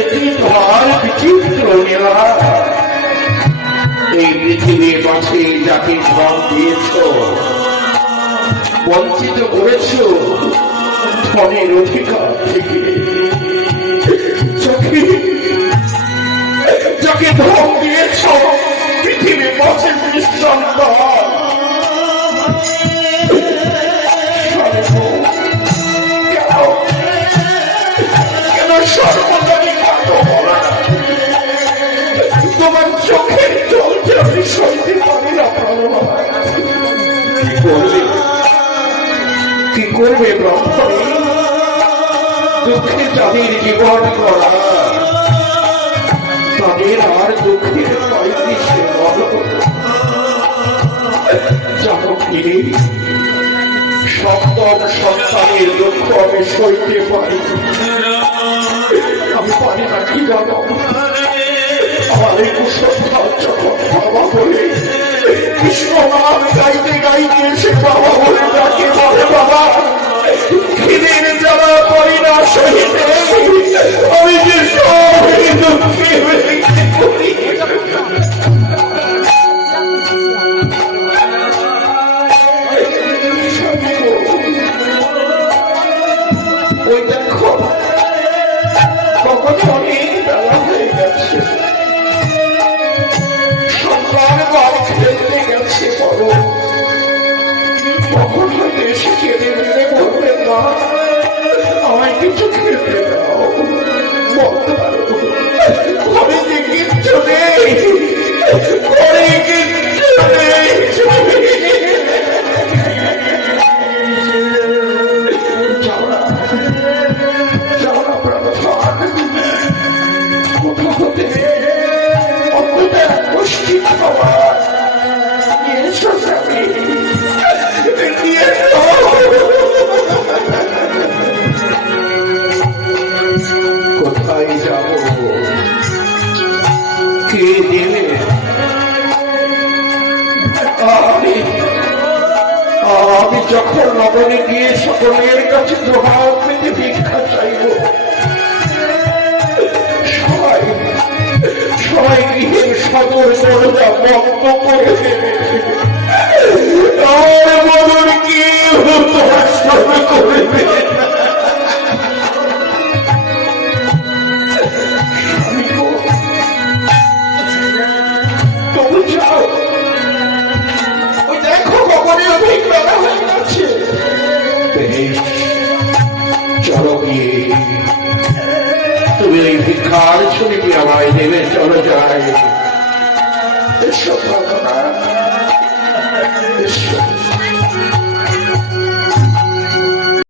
এটি তোমার বিচিত্র লীলা। এই পৃথিবীর মাঝে যাকে ধন দিয়েছ, বঞ্চিত করেছ ধনের অধিকার থেকে, যাকে ধন দিয়েছ পৃথিবীর মাঝে নিঃসন্তান, কেন সর্বদানি কাঁদ বলা? তোমার চোখের জল যে আমি সইতে পারি না। কি করবে ব্রহ্মণী? দুঃখে যাদের জীবন করা, তাদের আর দুঃখের পাইতে সে বলো। জানো কি, সপ্তম সন্তানের দুঃখ আমি সইতে পারি। আমি পারি না কি জানো? আমার এই কুসন্তান যখন বাবা বলে কৃষ্ণ নাম গাইতে গাইতে এসে বাবা বলে ডাকে, বলে বাবা খিদের জ্বালা পারি না সহিতে, আমি যে সব দুঃখে করি। ওই দেখো কখন অনেক বেলা হয়ে গেছে, সন্তান বাড়ি খেলতে গেছে। বড় কখন হয়তো এসে কেঁদে মেরে বলবে, মা আমায় কিছু খেতে দাও। বলতে পারো ঘরে যে কিচ্ছু নেই, ঘরে কিচ্ছু নেই। কোথায় যাব, কে দেবে? আমি যখন নগরে গিয়ে সকলের কাছে প্রভাব পেতে ভিক্ষা চাইব, সবাই গৃহের সদর দরজা বন্ধ করে দেবে। আমার মদন কি করবে? তবু যাও, দেখো কখনই অধিক বেলা হয়ে গেছে। চলো গিয়ে তুমি ওই ভিক্ষার ছবিটি আমায় দেবে। চলো যাই। এসো